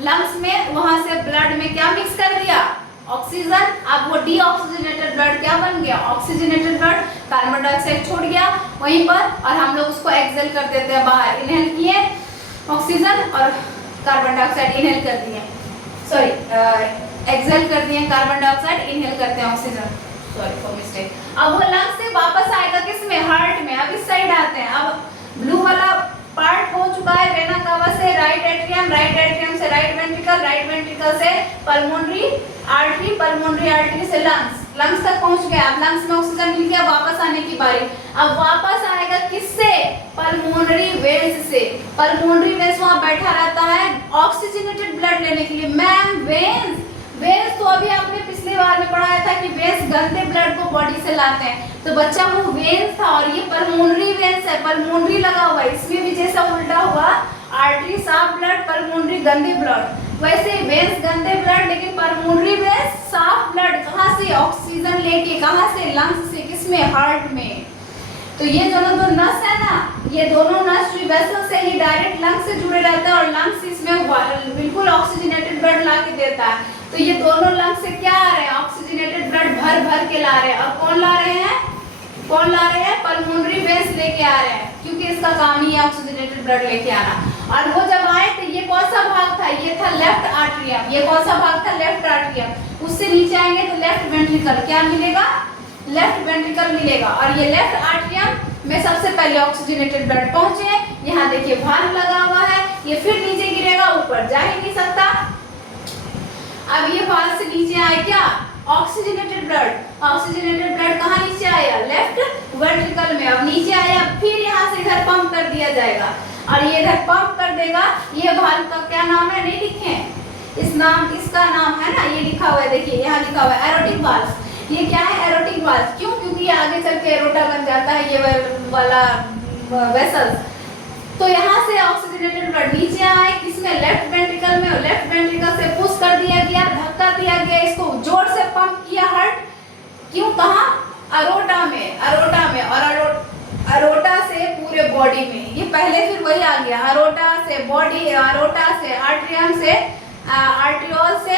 लंग्स में। वहां से ब्लड में क्या मिक्स कर दिया? ऑक्सीजन। अब वो डीऑक्सीजनेटेड ब्लड क्या बन गया? Oxygenated blood. कार्बन डाइऑक्साइड छोड़ गया वहीं पर, और हम लोग उसको एक्सेल कर देते हैं बाहर। इनहेल किए ऑक्सीजन और कार्बन डाइऑक्साइड, इनहेल कर दिए, सॉरी एक्सेल कर दिए कार्बन डाइऑक्साइड, इनहेल करते हैं ऑक्सीजन, सॉरी फॉर मिस्टेक। अब वो लंग्स से वापस आएगा किसमें? हार्ट में। अब इस साइड आते हैं। अब ब्लू वाला पार्ट हो चुका है वेना कावा से राइट एट्रियम से राइट वेंट्रिकल से पल्मोनरी आर्टरी से लंग्स तक पहुंच गया। अब लंग्स में ऑक्सीजन मिल गया, वापस आने की बारी। अब वापस आएगा किससे? पल्मोनरी वेन्स से। पल्मोनरी वेन्स वहां बैठा रहता है ऑक्सीजनेटेड ब्लड लेने के लिए। मैम वेन्स तो अभी आपने पिछली बार में पढ़ाया था कि वेन्स गंदे ब्लड को बॉडी से लाते हैं। तो बच्चा वो वेन्स था, और ये पल्मोनरी वेन्स है, पल्मोनरी लगा हुआ है। इसमें भी जैसा उल्टा हुआ, आर्टरी साफ ब्लड, पल्मोनरी गंदे ब्लड। वैसे वेन्स गंदे ब्लड, लेकिन पल्मोनरी वेन्स साफ ब्लड। कहाँ से? ऑक्सीजन लेके। कहाँ से? लंग्स से। किसमें? हार्ट में। तो ये दोनों दो नस है ना, ये दोनों नस जो वेसल से ही डायरेक्ट लंग्स से जुड़े रहते हैं, और लंग्स इसमें बिल्कुल ऑक्सीजनेटेड ब्लड ला के देता है। तो ये दोनों लंग्स से क्या आ रहे हैं? ऑक्सीजनेटेड ब्लड भर के ला रहे हैं। और कौन ला रहे हैं? पल्मोनरी वेन्स लेके आ रहे हैं, क्योंकि इसका काम ही है ऑक्सीजनेटेड ब्लड लेके आना। और वो जब आए तो ये कौन सा भाग था? ये था लेफ्ट आर्टरियम। ये कौन सा भाग था? Left atrium. उससे नीचे आएंगे तो लेफ्ट वेंट्रिकल। क्या मिलेगा? लेफ्ट वेंट्रिकल मिलेगा। और ये लेफ्ट आर्टरियम में सबसे पहले ऑक्सीजनेटेड ब्लड पहुंचे। यहाँ देखिए वाल्व लगा हुआ है, ये फिर नीचे गिरेगा, ऊपर जा ही नहीं सकता। अब ये वाल्व से नीचे आए क्या, ऑक्सीजनेटेड ब्लड। ऑक्सीजनेटेड ब्लड कहाँ नीचे आया, लेफ्ट वेंट्रिकल में। अब नीचे आया, फिर यहाँ से इधर पंप कर दिया जाएगा और ये इधर पंप कर देगा। ये वाल्व का क्या नाम है, नहीं लिखे, इसका नाम है ना, ये लिखा हुआ है, देखिए यहाँ लिखा हुआ है एरोटिक वाल्व। ये क्या है, एरोटिक वाल्व। क्यों, क्योंकि ये आगे चल के एरोटा बन जाता है, ये वाला वेसल्स। तो यहाँ से ऑक्सीजनेटेड ब्लड नीचे आए, किसमें, लेफ्ट वेंट्रिकल में। लेफ्ट वेंट्रिकल से पुश कर दिया गया, धक्का दिया गया, इसको जोर से पंप किया हार्ट। क्यों, कहाँ, अरोटा में, अरोटा में, और अरोटा से पूरे बॉडी में। ये पहले फिर वही आ गया, अरोटा से बॉडी, अरोटा से आर्ट्रियम से, आर्ट्रियोल से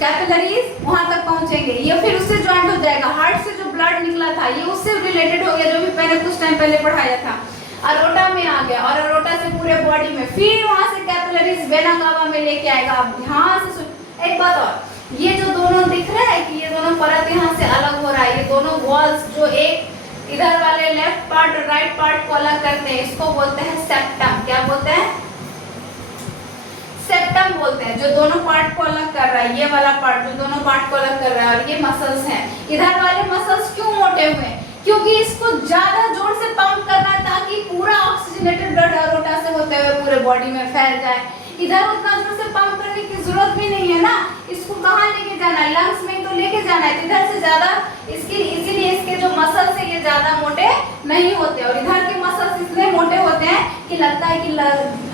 कैपिलरीज वहां तक पहुंचेंगे। ये फिर उससे ज्वाइंट हो जाएगा। हार्ट से जो ब्लड निकला था ये उससे रिलेटेड हो गया, जो भी मैंने कुछ टाइम पहले पढ़ाया था। अरोटा में आ गया और अरोटा से पूरे बॉडी में, फिर वहां से कैपिलरीज वेना कावा में लेके आएगा। अब ध्यान से सुन एक बात और, ये जो दोनों दिख रहा है कि ये दोनों परत यहाँ से अलग हो रहा है, ये दोनों वॉल्स जो एक इधर वाले लेफ्ट पार्ट और राइट पार्ट को अलग करते हैं, इसको बोलते हैं सेप्टम। क्या बोलते हैं, सेप्टम बोलते हैं। जो दोनों पार्ट को अलग कर रहा है, ये वाला पार्ट जो दोनों पार्ट को अलग कर रहा है, और ये मसल्स हैं। इधर वाले मसल्स क्यों मोटे हुए, क्योंकि इसको ज्यादा जोर से पंप करना है ताकि पूरा ऑक्सीजनेटेड ब्लड अरोटा से होते हुए पूरे बॉडी में फैल जाए। इधर उतना जोर से पंप करने की जरूरत भी नहीं है ना, इसको कहाँ लेके जाना है, लंग्स में तो लेके जाना है। इधर से ज्यादा इसीलिए इसके जो मसल्स है ये ज्यादा मोटे नहीं होते, और इधर के मसल्स इतने मोटे होते हैं कि लगता है कि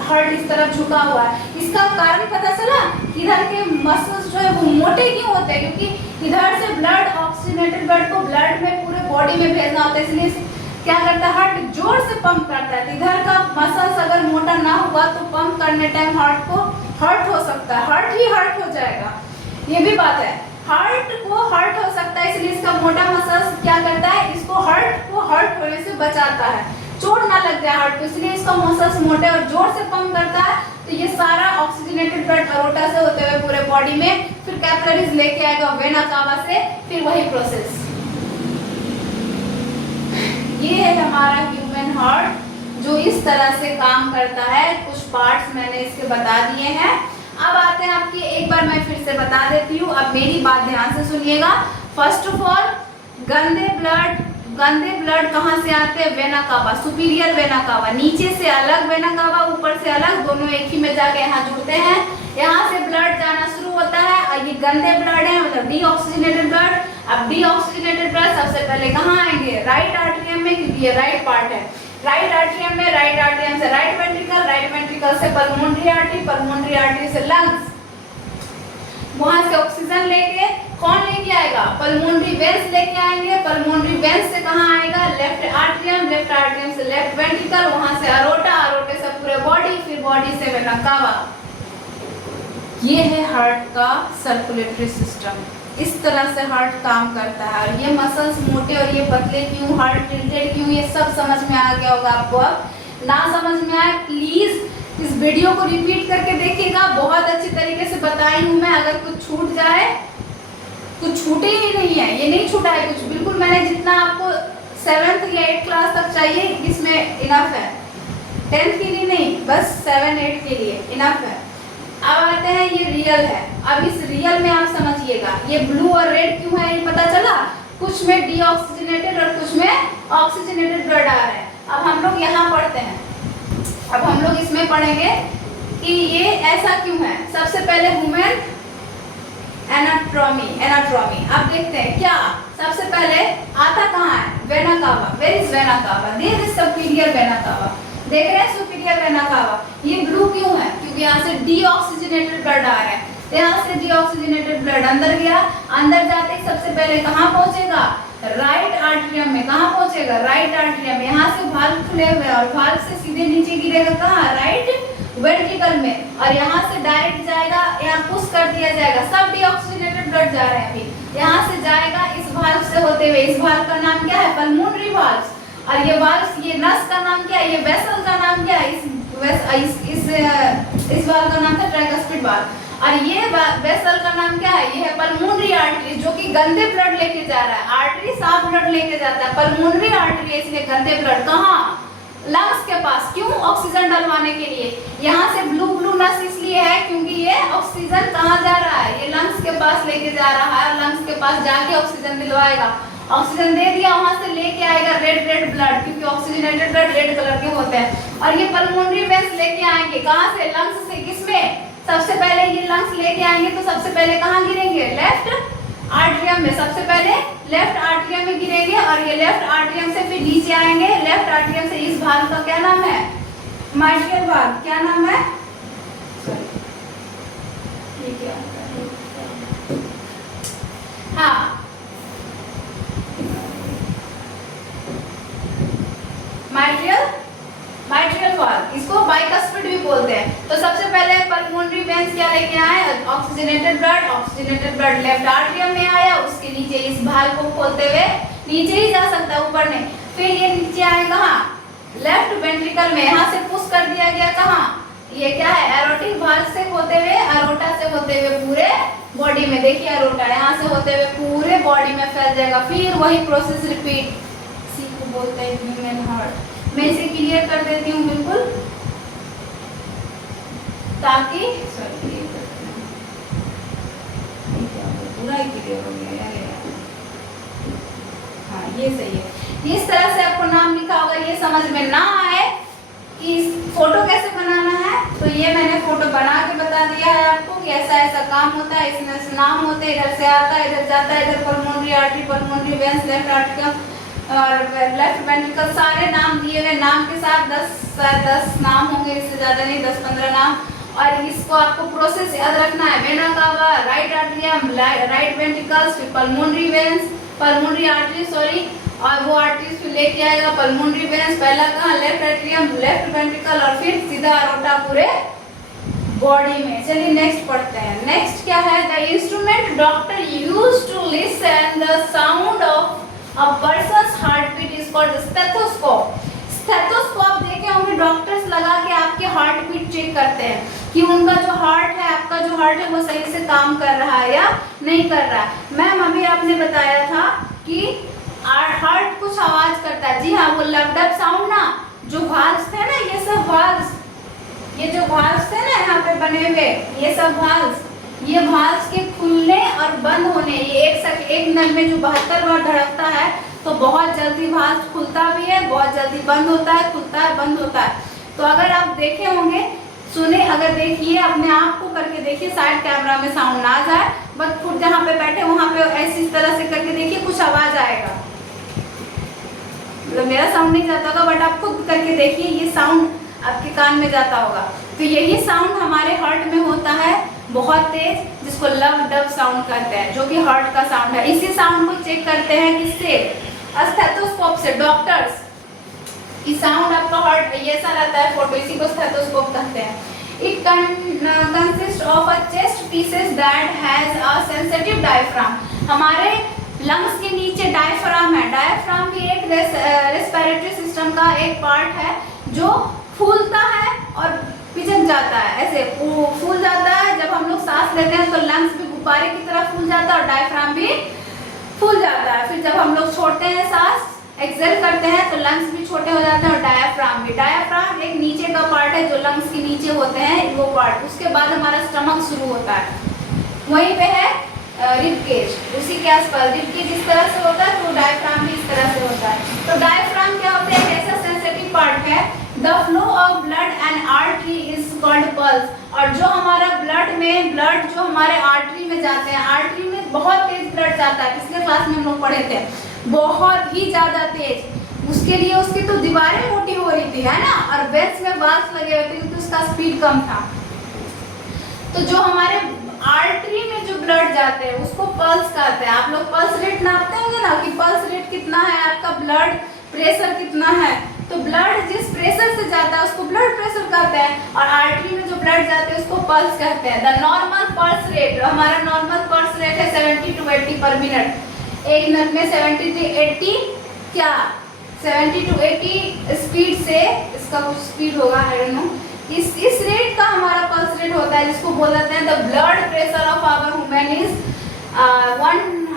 हार्ट इस तरफ झुका हुआ है। इसका कारण पता चला, इधर के मसल्स जो है वो मोटे क्यों होते हैं, क्योंकि इधर से ब्लड, ऑक्सीजनेटेड ब्लड को ब्लड में पूरे बॉडी में भेजना होता है, इसलिए क्या करता है, हार्ट जोर से पंप करता है। इधर का मसल्स अगर मोटा ना हुआ तो पंप करने टाइम हार्ट को हर्ट हो सकता है, हार्ट ही हर्ट हो जाएगा। ये भी बात है, हार्ट को हर्ट हो सकता है, इसलिए इसका मोटा मसल्स क्या करता है, इसको हर्ट होने से बचाता है, चोट ना लग जाए हार्ट को, इसलिए इसका मसल्स मोटे और जोर से पंप करता है। तो ये सारा ऑक्सीजनेटेड ब्लड अरोटा से होते हुए पूरे बॉडी में, फिर कैपिलरीज लेके आएगा वेना कावा से, फिर वही प्रोसेस। ये है हमारा ह्यूमन हार्ट जो इस तरह से काम करता है। कुछ पार्ट्स मैंने इसके बता दिए हैं। अब आते हैं आपकी, एक बार मैं फिर से बता देती हूँ, अब मेरी बात ध्यान से सुनिएगा। फर्स्ट ऑफ ऑल, गंदे ब्लड कहाँ से आते हैं, वेना कावा, सुपीरियर वेना कावा। नीचे से अलग वेना कावा, ऊपर से अलग, दोनों एक ही में जाके यहाँ जुड़ते हैं। यहाँ से ब्लड जाना शुरू होता है और ये गंदे ब्लड है, मतलब डीऑक्सीजनेटेड ब्लड। अब डीऑक्सीजनेटेड ब्लड सबसे पहले कहाँ आएंगे, राइट आर्टरियम में, क्योंकि ये राइट पार्ट है। राइट आर्टरियम में, राइट आर्टरियम से राइट वेंट्रिकल, राइट वेंट्रिकल से पल्मोनरी आर्टरी, पल्मोनरी आर्टरी से लंग्स। वहां से ऑक्सीजन लेके कौन लेके आएगा, पल्मोनरी वेन्स लेके आएंगे। पल्मोनरी वेन्स से कहाँ आएगा, लेफ्ट आर्टरियम, लेफ्ट आर्टरियम से लेफ्ट वेंट्रिकल, वहां से अरोटा, अरोटे से पूरे बॉडी, फिर बॉडी से वेना कावा। ये है हार्ट का सर्कुलेटरी सिस्टम। इस तरह से हार्ट काम करता है। और ये मसल्स मोटे और ये पतले क्यों, हार्ट टिल्टेड क्यों, ये सब समझ में आ गया होगा आपको। अब ना समझ में आए प्लीज इस वीडियो को रिपीट करके देखिएगा, बहुत अच्छी तरीके से बताई हूँ मैं। अगर कुछ छूट जाए, कुछ छूटे ही नहीं है, ये नहीं छूटा है कुछ, बिल्कुल मैंने जितना आपको 7th या 8th क्लास तक चाहिए इसमें इनफ है, 10th के लिए नहीं, बस 7-8 के लिए इनफ है। अब आते हैं, ये रियल है। अब इस रियल में आप समझिएगा, ये ब्लू और रेड क्यों है, ये पता चला। कुछ में डीऑक्सीजनेटेड और कुछ में ऑक्सीजनेटेड ब्लड आ रहा है। अब हम लोग यहाँ पढ़ते हैं, अब हम लोग इसमें पढ़ेंगे कि ये ऐसा क्यों है। सबसे पहले ह्यूमन एनाटॉमी अब देखते हैं क्या। सबसे पहले आता कहाँ है, vena cava. Where is vena cava, there is superior vena cava. देख रहे हैं सुपीरियर वेना कावा, ये ब्लू क्यों है, क्योंकि यहाँ से डीऑक्सीजनेटेड ब्लड आ रहा है। यहाँ से डीऑक्सीजनेटेड ब्लड अंदर गया, अंदर जाते सबसे पहले कहाँ पहुंचेगा, राइट आर्टरियम में। कहाँ पहुंचेगा, राइट आर्टरियम में। यहाँ से वाल्व खुले हुए और वाल्व से सीधे नीचे गिरेगा कहाँ, राइट वेंट्रिकल में। और यहाँ से डायरेक्ट जाएगा, यहाँ पुश कर दिया जाएगा, सब डीऑक्सीजनेटेड ब्लड जा रहे हैं अभी। यहाँ से जाएगा इस वाल्व से होते हुए, इस वाल्व का नाम क्या है, पल्मोनरी वाल्व। और ये वाल्व, ये नस का नाम क्या है, ये वेसल का नाम क्या है, इस वाल्व का नाम था ट्राइकस्पिड वाल्व। और ये वेसल का नाम क्या है, ये है पल्मोनरी आर्टरी, जो कि गंदे ब्लड लेके जा रहा है। आर्टरी साफ ब्लड लेके जाता है, पल्मोनरी आर्टरी है, इसलिए गंदे ब्लड कहाँ, लंग्स के पास। क्यों, ऑक्सीजन डलवाने के लिए। यहाँ से ब्लू ब्लू नस इसलिए है क्योंकि ये ऑक्सीजन कहाँ जा रहा है, ये लंग्स के पास लेके जा रहा है, लंग्स के पास जाके ऑक्सीजन दिलवाएगा, ऑक्सीजन दे दिया, वहां से लेके आएगा रेड ब्लड, क्योंकि ऑक्सीजनेटेड ब्लड रेड कलर के होते हैं। और ये पल्मोनरी वेंस लेके आएंगे कहाँ से, लंग्स से। किसमें, सबसे पहले ये लंग्स लेके आएंगे तो सबसे पहले कहाँ गिरेंगे, लेफ्ट आर्टरियम में, सबसे पहले लेफ्ट आर्टरियम में गिरेंगे। और ये लेफ्ट आर्टरियम से फिर नीचे आएंगे, लेफ्ट आर्टरियम से इस भाग का क्या नाम है, माइट्रियल भाग, क्या नाम है, ठीक है, हाँ माइट्रियल वाल्व, इसको बाइकस्पिड भी बोलते हैं। तो सबसे पहले पल्मोनरी वेंस क्या लेके आए, ऑक्सीजनेटेड ब्लड लेफ्ट आर्टरियम में आया, उसके नीचे इस भाग को खोलते हुए नीचे ही जा सकता है, ऊपर नहीं। फिर ये नीचे आए कहाँ, लेफ्ट वेंट्रिकल में, यहाँ से पुश कर दिया गया कहाँ, ये क्या है, एरोटिक भाग से होते हुए, एरोटा से होते हुए पूरे बॉडी में, देखिए एरोटा यहाँ से होते हुए पूरे बॉडी में फैल जाएगा। फिर वही प्रोसेस रिपीट, इसी को बोलते हैं ह्यूमन हार्ट। मैं इसे क्लियर कर देती हूँ बिल्कुल, ताकि पूरा ही क्लियर हो गया यार। हाँ ये सही है। इस तरह से आपको नाम लिखा होगा, ये समझ में ना आए कि फोटो कैसे बनाना है, तो ये मैंने फोटो बना के बता दिया है आपको कि ऐसा ऐसा काम होता है, इसमें से नाम होते हैं, इधर से आता है, इधर जाता है, इधर pulmonary artery, pulmonary veins, left atrium और लेफ्ट वेंट्रिकल, सारे नाम दिए हुए, नाम के साथ 10 नाम होंगे, इससे ज्यादा नहीं, 10-15 नाम। और इसको आपको प्रोसेस याद रखना है, vena cava, right atrium, right ventricles, फिर pulmonary veins, pulmonary artery sorry, और वो आर्टरीज फिर लेके आएगा पल्मोनरी वेंस, पहला कहाँ, लेफ्ट एट्रियम, लेफ्ट वेंट्रिकल, और फिर सीधा अरोटा पूरे बॉडी में। चलिए नेक्स्ट पढ़ते हैं। नेक्स्ट क्या है, the instrument doctor use to listen the sound of a person's heart beat is called stethoscope. Stethoscope देखे होंगे, डॉक्टर्स लगा के आपके हार्ट बीट चेक करते हैं कि उनका जो हार्ट है, आपका जो हार्ट है वो सही से काम कर रहा है या नहीं कर रहा है। मैम अभी आपने बताया था कि हार्ट कुछ आवाज करता है, जी हाँ, वो लवडब साउंड ना, जो वाल्व्स थे ना, ये सब वाल्व्स, ये जो वाल्व्स थे ना यहाँ पे बने हुए, ये सब वाल्व्स, ये वाल्व्स के खुलने और बंद होने, ये एक मिनट में जो 72 बार धड़कता है, तो बहुत जल्दी वाल्व खुलता भी है, बहुत जल्दी बंद होता है, खुलता है, बंद होता है। तो अगर आप देखे होंगे, सुने, अगर देखिए, अपने आप को करके देखिए, साइड कैमरा में साउंड ना जाए, बस खुद जहाँ पे बैठे वहाँ पे ऐसी इस तरह से करके देखिए, कुछ आवाज आएगा, मतलब मेरा साउंड नहीं जाता होगा, बट आप खुद करके देखिए, ये साउंड आपके कान में जाता होगा। तो यही साउंड हमारे हार्ट में होता है, बहुत तेज, जिसको लव डब साउंड कहते हैं, जो कि हार्ट का साउंड है। इसी साउंड को चेक करते हैं किससे, स्टेथोस्कोप से। डॉक्टर्स की साउंड आपका हार्ट ऐसा रहता है, फोटो, इसी को स्टेथोस्कोप कहते हैं। It consist of a chest pieces that has a sensitive diaphragm. हमारे लंग्स के नीचे डायफ्राम है। डायफ्राम भी एक रेस्पिरेटरी सिस्टम का एक पार्ट है, जो फूलता है और पिचक जाता है, ऐसे फूल जाता है। जब हम लोग सांस लेते हैं तो लंग्स भी गुब्बारे की तरह फूल जाता है और डायफ्राम भी फूल जाता है। फिर जब हम लोग छोड़ते हैं, सांस एक्सेल करते हैं, तो लंग्स भी छोटे हो जाते हैं और डायफ्राम भी। डायफ्राम एक नीचे का पार्ट है जो लंग्स के नीचे होते हैं, वो पार्ट। उसके बाद हमारा स्टमक शुरू होता है, वहीं पे है रिब केज, उसी के आसपास। रिब केज इस तरह से होता है, तो डायफ्राम भी इस तरह से होता है। तो डायफ्राम क्या होता है, ऐसा सेंसिटिव पार्ट है। The flow of blood and artery is called pulse. और जो हमारा ब्लड जो हमारे आर्टरी में जाते हैं, आर्टरी में बहुत तेज ब्लड जाता है, पिछले क्लास में हम लोग पढ़े थे, बहुत ही ज्यादा तेज। उसके लिए उसकी तो दीवारें मोटी हो रही थी, है ना, और वेंस में वाल्व्स लगे हुए थे क्योंकि उसका स्पीड कम था। तो जो हमारे आर्टरी में जो ब्लड जाते हैं उसको पल्स कहते हैं। आप लोग पल्स रेट नापते होंगे ना, कि पल्स रेट कितना है, आपका ब्लड प्रेशर कितना है। तो ब्लड जिस प्रेशर से जाता है उसको ब्लड प्रेशर कहते हैं, और आर्टरी में जो ब्लड जाते हैं उसको पल्स कहते हैं। द नॉर्मल पल्स रेट, हमारा नॉर्मल पल्स रेट है 70 to 80 पर मिनट। एक मिनट में 70 to 80 क्या 70 to 80 स्पीड से, इसका कुछ स्पीड होगा, आई डोंट नो, इस रेट का हमारा पल्स रेट होता है, जिसको बोलते हैं the blood pressure of our human is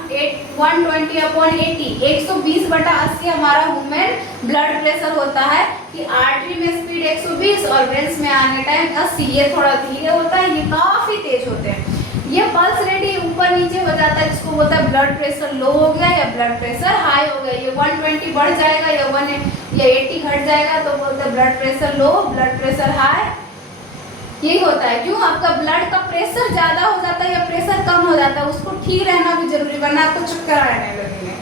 120/80, 120/80 हमारा ह्यूमन ब्लड प्रेशर होता है, कि आर्टरी में स्पीड 120 और वेंस में आने टाइम 80, ये थोड़ा धीरे होता है, ये काफी तेज होते हैं। ये पल्स रेट ये ऊपर नीचे हो जाता है, जिसको बोलता है ब्लड प्रेशर लो हो गया या ब्लड प्रेशर हाई हो गया। ये 120 बढ़ जाएगा या 80 घट जाएगा तो बोलते हैं blood pressure low, blood pressure high. यही होता है। क्यों? आपका ब्लड का प्रेशर ज्यादा हो जाता है या प्रेशर कम हो जाता है, उसको ठीक रहना भी जरूरी, वरना आपको चक्कर आने लगेंगे।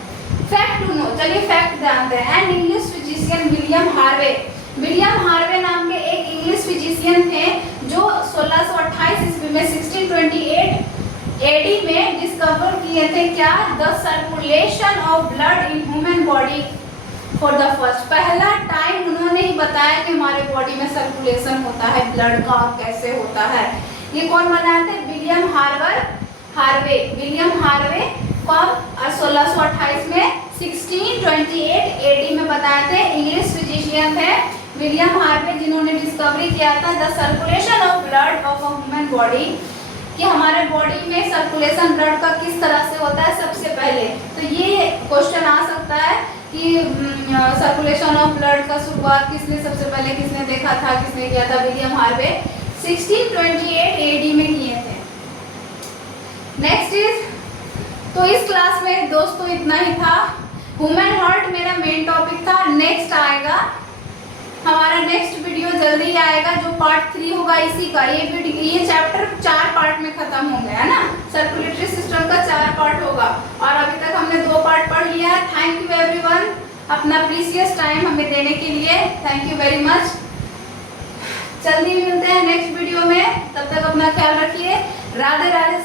फैक्ट टू नो, चलिए फैक्ट जानते हैं। And English physician William Harvey, William Harvey नाम के एक इंग्लिश फिजिशियन थे जो 1628 ईस्वी में 1628 एडी में डिस्कवर किए थे क्या, the circulation of blood in human body for the first. पहला टाइम उन्होंने ही बताया कि हमारे बॉडी में सर्कुलेशन होता है ब्लड का, कैसे होता है। ये कौन बनाए थे? William Harvey. विलियम हार्वे कब? 1628 में 1628 एडी में बताए थे। इंग्लिश फिजिशियन थे विलियम हार्वे, जिन्होंने डिस्कवरी किया था the circulation of blood of a human body, कि हमारे बॉडी में सर्कुलेशन ब्लड का किस तरह से होता है। सबसे पहले तो ये क्वेश्चन आ सकता है कि सर्कुलेशन ऑफ ब्लड का शुरुआत सबसे पहले किसने देखा था, किसने किया था? विलियम हार्वे 1628 एडी में किए थे। नेक्स्ट इज, तो इस क्लास में दोस्तों इतना ही था। ह्यूमन हार्ट मेरा मेन टॉपिक था। नेक्स्ट आएगा हमारा, नेक्स्ट वीडियो जल्दी आएगा जो पार्ट 3 होगा इसी का। ये चैप्टर 4 पार्ट में खत्म हो गया है ना, सर्कुलेटरी सिस्टम का 4 पार्ट होगा और अभी तक हमने 2 पार्ट पढ़ लिया है। थैंक यू एवरीवन अपना प्रीशियस टाइम हमें देने के लिए, थैंक यू वेरी मच। जल्दी मिलते हैं नेक्स्ट वीडियो में, तब तक अपना ख्याल रखिए। राधे राधे।